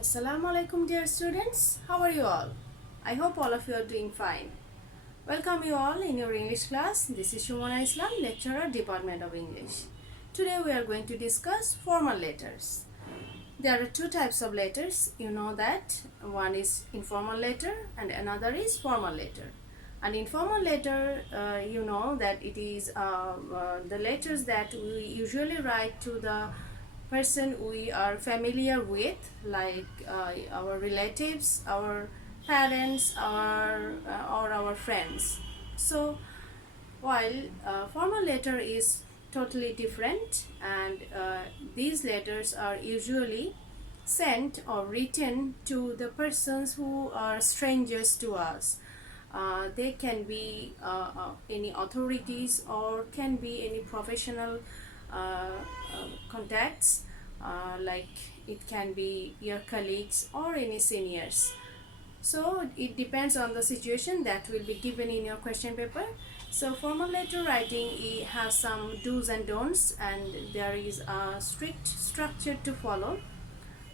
Assalamu alaikum dear students, how are you all? I hope all of you are doing fine. Welcome you all in your English class. This is Shumana Islam, lecturer, Department of English. Today we are going to discuss formal letters. There are two types of letters, you know that. One is informal letter and another is formal letter. An informal letter, you know that it is the letters that we usually write to the person we are familiar with, like our relatives, our parents, or our friends. So while formal letter is totally different, and these letters are usually sent or written to the persons who are strangers to us. They can be any authorities or can be any professional contacts, like it can be your colleagues or any seniors. So it depends on the situation that will be given in your question paper. So formal letter writing has some do's and don'ts, and there is a strict structure to follow.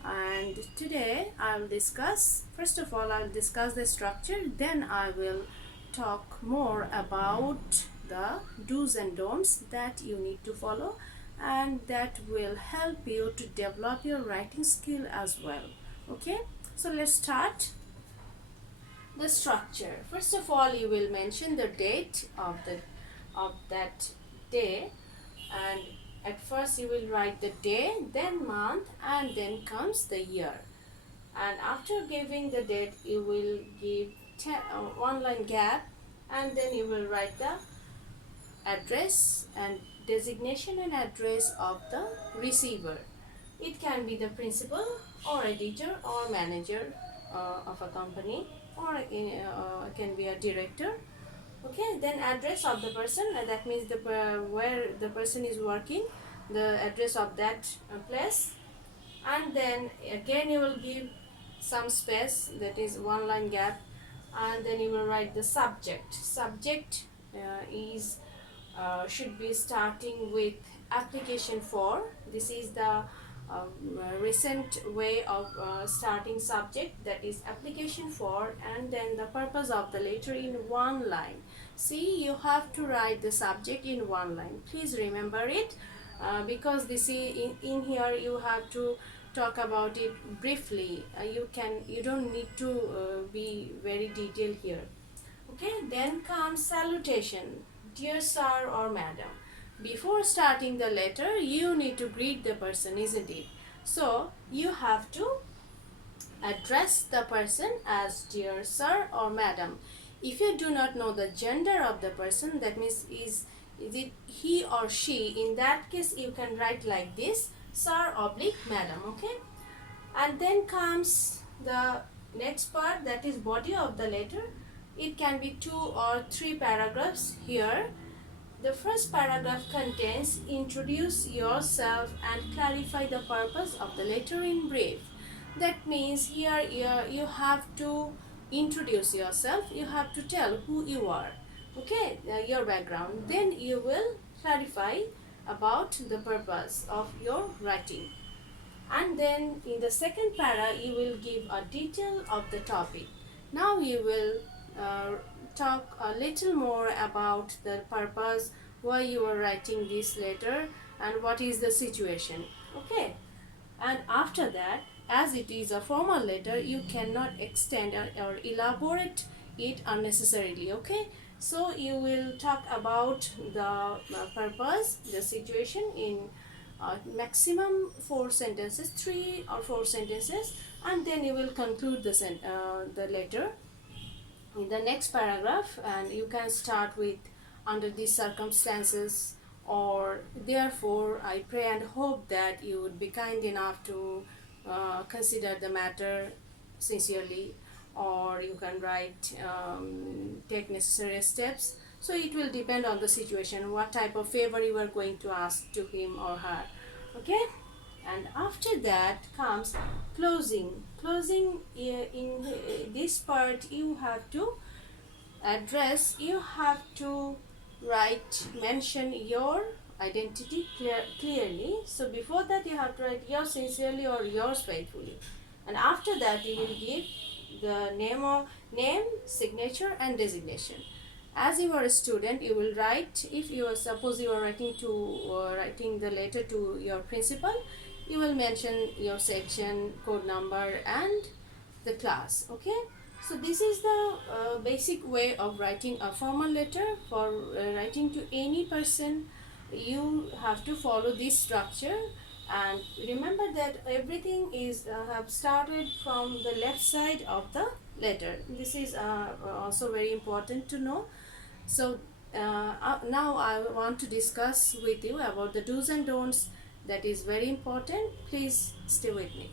And today I'll discuss, first of all I'll discuss the structure, then I will talk more about the do's and don'ts that you need to follow, and that will help you to develop your writing skill as well. Okay, so let's start the structure. First of all, you will mention the date of that day, and at first you will write the day, then month, and then comes the year. And after giving the date, you will give one line gap, and then you will write the address and designation and address of the receiver. It can be the principal or editor or manager of a company, or can be a director. Okay, then address of the person, that means the where the person is working, the address of that place. And then again you will give some space, that is one line gap, and then you will write the subject is should be starting with application for. This is the recent way of starting subject, that is application for, and then the purpose of the letter in one line. See, you have to write the subject in one line. Please remember it, because this is in here you have to talk about it briefly. You don't need to be very detailed here. Okay, then comes salutation. Dear sir or madam. Before starting the letter, you need to greet the person, isn't it? So you have to address the person as dear sir or madam. If you do not know the gender of the person, that means is it he or she, in that case you can write like this, sir oblique madam. Okay, and then comes the next part, that is body of the letter. It can be 2 or 3 paragraphs here. The first paragraph contains introduce yourself and clarify the purpose of the letter in brief. That means here you have to introduce yourself, you have to tell who you are, okay, your background. Then you will clarify about the purpose of your writing. And then in the second para you will give a detail of the topic. Now you will talk a little more about the purpose, why you are writing this letter, and what is the situation. Okay, and after that, as it is a formal letter, you cannot extend or elaborate it unnecessarily. Okay, so you will talk about the purpose, the situation in maximum 4 sentences, 3 or 4 sentences, and then you will conclude the letter in the next paragraph. And you can start with under these circumstances, or therefore I pray and hope that you would be kind enough to consider the matter sincerely, or you can write take necessary steps. So it will depend on the situation, what type of favor you are going to ask to him or her. Okay, and after that comes closing. In this part you have to address, you have to mention your identity clearly. So before that you have to write yours sincerely or yours faithfully. and after that you will give the name, signature and designation. As you are a student, you will write, if you are, suppose you are writing the letter to your principal, you will mention your section, code number and the class. Okay, so this is the basic way of writing a formal letter. For writing to any person, you have to follow this structure, and remember that everything is have started from the left side of the letter. This is also very important to know. So now I want to discuss with you about the do's and don'ts. That is very important. Please stay with me.